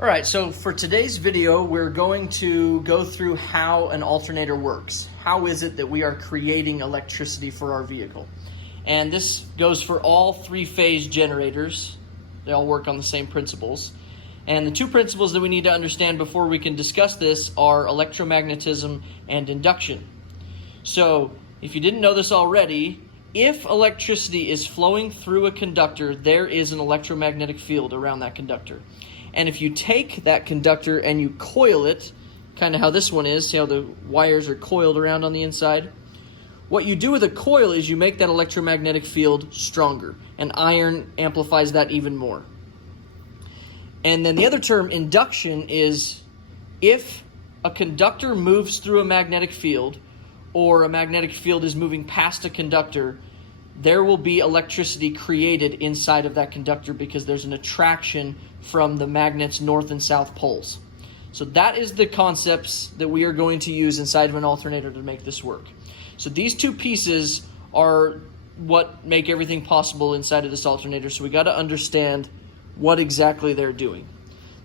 All right, so for today's video, we're going to go through how an alternator works. How is it that we are creating electricity for our vehicle? And this goes for all three-phase generators. They all work on the same principles. And the two principles that we need to understand before we can discuss this are electromagnetism and induction. So, if you didn't know this already, if electricity is flowing through a conductor, there is an electromagnetic field around that conductor. And if you take that conductor and you coil it, kind of how this one is, see how the wires are coiled around on the inside? What you do with a coil is you make that electromagnetic field stronger, and iron amplifies that even more. And then the other term, induction, is if a conductor moves through a magnetic field, or a magnetic field is moving past a conductor, there will be electricity created inside of that conductor because there's an attraction from the magnet's north and south poles. So that is the concepts that we are going to use inside of an alternator to make this work. So these two pieces are what make everything possible inside of this alternator, so we got to understand what exactly they're doing.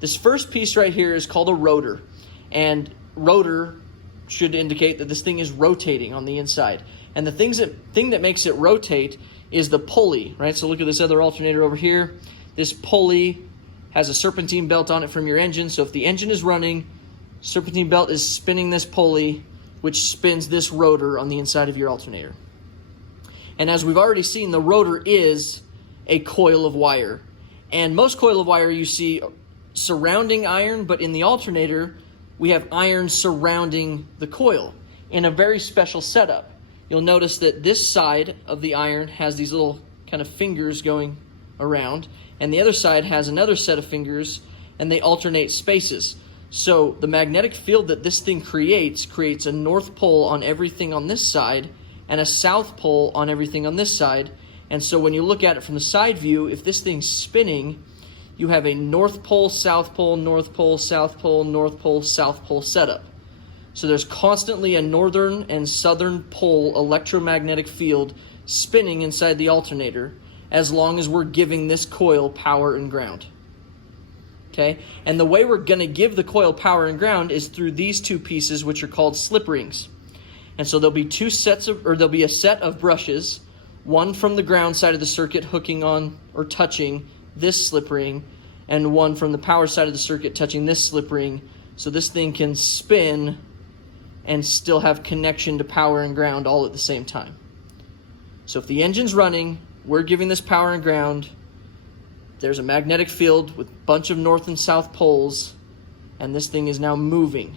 This first piece right here is called a rotor, and rotor should indicate that this thing is rotating on the inside. And the thing that makes it rotate is the pulley, right? So look at this other alternator over here. This pulley has a serpentine belt on it from your engine. So if the engine is running, serpentine belt is spinning this pulley, which spins this rotor on the inside of your alternator. And as we've already seen, the rotor is a coil of wire. And most coil of wire you see surrounding iron, but in the alternator, we have iron surrounding the coil in a very special setup. You'll notice that this side of the iron has these little kind of fingers going around, and the other side has another set of fingers, and they alternate spaces. So the magnetic field that this thing creates a north pole on everything on this side and a south pole on everything on this side. And so when you look at it from the side view, if this thing's spinning, you have a north pole, south pole, north pole, south pole, north pole, south pole setup. So there's constantly a northern and southern pole electromagnetic field spinning inside the alternator as long as we're giving this coil power and ground. Okay? And the way we're going to give the coil power and ground is through these two pieces, which are called slip rings. And so there'll be a set of brushes, one from the ground side of the circuit hooking on or touching this slip ring, and one from the power side of the circuit touching this slip ring, so this thing can spin and still have connection to power and ground all at the same time. So if the engine's running, we're giving this power and ground, there's a magnetic field with a bunch of north and south poles, and this thing is now moving.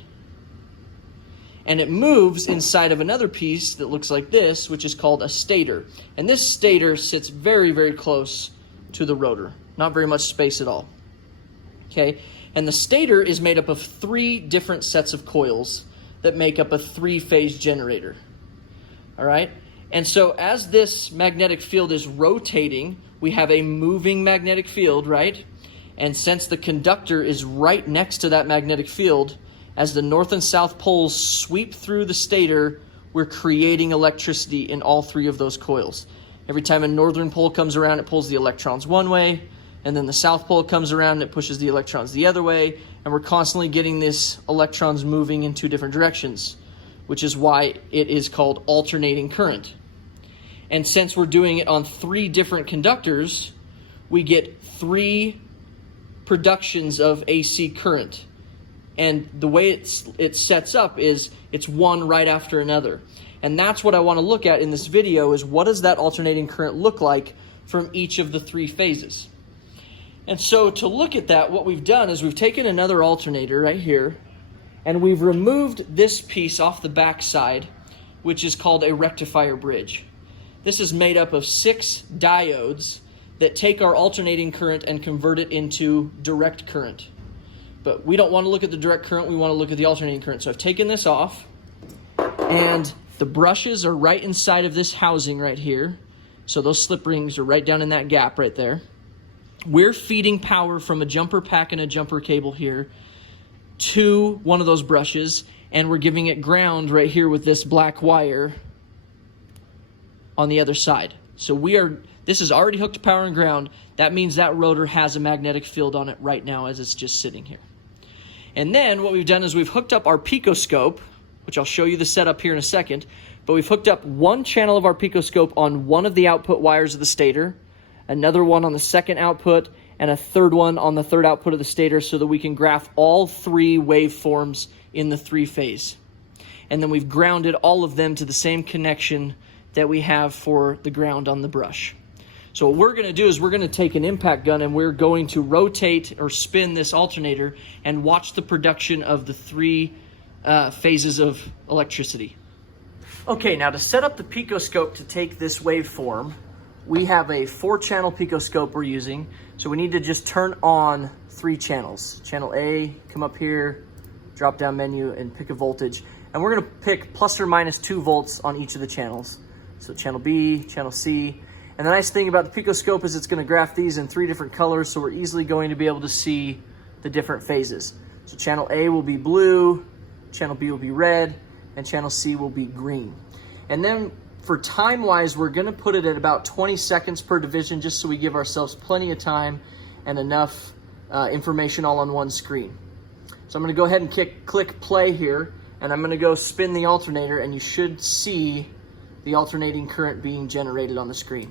And it moves inside of another piece that looks like this, which is called a stator. And this stator sits very, very close to the rotor. Not very much space at all. Okay? And the stator is made up of three different sets of coils that make up a three-phase generator. All right? And so as this magnetic field is rotating, we have a moving magnetic field, right? And since the conductor is right next to that magnetic field, as the north and south poles sweep through the stator, we're creating electricity in all three of those coils. Every time a northern pole comes around, it pulls the electrons one way, and then the south pole comes around and it pushes the electrons the other way, and we're constantly getting these electrons moving in two different directions, which is why it is called alternating current. And since we're doing it on three different conductors, we get three productions of AC current. And the way it sets up is it's one right after another. And that's what I want to look at in this video, is what does that alternating current look like from each of the three phases. And so to look at that, what we've done is we've taken another alternator right here, and we've removed this piece off the back side, which is called a rectifier bridge. This is made up of 6 diodes that take our alternating current and convert it into direct current. But we don't want to look at the direct current, we want to look at the alternating current. So I've taken this off, and the brushes are right inside of this housing right here. So those slip rings are right down in that gap right there. We're feeding power from a jumper pack and a jumper cable here to one of those brushes, and we're giving it ground right here with this black wire on the other side. So This is already hooked to power and ground. That means that rotor has a magnetic field on it right now as it's just sitting here. And then what we've done is we've hooked up our picoscope, which I'll show you the setup here in a second, but we've hooked up one channel of our picoscope on one of the output wires of the stator, another one on the second output, and a third one on the third output of the stator so that we can graph all three waveforms in the three-phase. And then we've grounded all of them to the same connection that we have for the ground on the brush. So what we're going to do is we're going to take an impact gun and we're going to rotate or spin this alternator and watch the production of the three phases of electricity. Okay, now to set up the picoscope to take this waveform, we have a 4-channel picoscope we're using. So we need to just turn on 3 channels. Channel A, come up here, drop down menu and pick a voltage. And we're going to pick plus or minus 2 volts on each of the channels. So channel B, channel C. And the nice thing about the picoscope is it's going to graph these in 3 different colors, so we're easily going to be able to see the different phases. So channel A will be blue, channel B will be red, and channel C will be green. And then for time-wise, we're going to put it at about 20 seconds per division just so we give ourselves plenty of time and enough information all on one screen. So I'm going to go ahead and click play here, and I'm going to go spin the alternator, and you should see the alternating current being generated on the screen.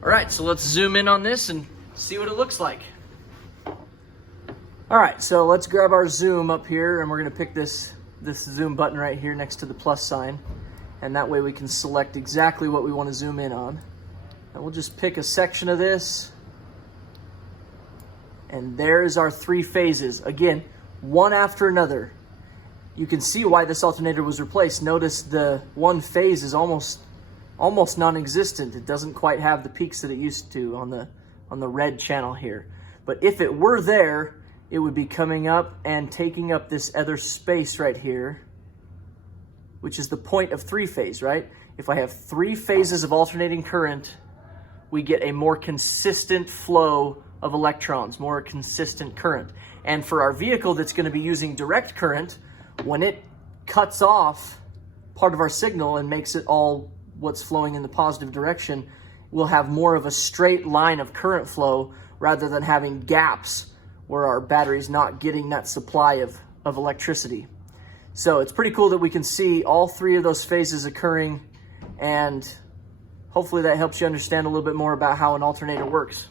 All right, so let's zoom in on this and see what it looks like. All right, so let's grab our zoom up here, and we're going to pick this zoom button right here next to the plus sign, and that way we can select exactly what we want to zoom in on. And we'll just pick a section of this, and there's our 3 phases. Again, one after another. You can see why this alternator was replaced. Notice the one phase is almost non-existent. It doesn't quite have the peaks that it used to on the red channel here. But if it were there, it would be coming up and taking up this other space right here, which is the point of 3-phase, right? If I have 3 phases of alternating current, we get a more consistent flow of electrons, more consistent current. And for our vehicle that's going to be using direct current, when it cuts off part of our signal and makes it all what's flowing in the positive direction, we'll have more of a straight line of current flow rather than having gaps where our battery's not getting that supply of electricity. So it's pretty cool that we can see all 3 of those phases occurring, and hopefully that helps you understand a little bit more about how an alternator works.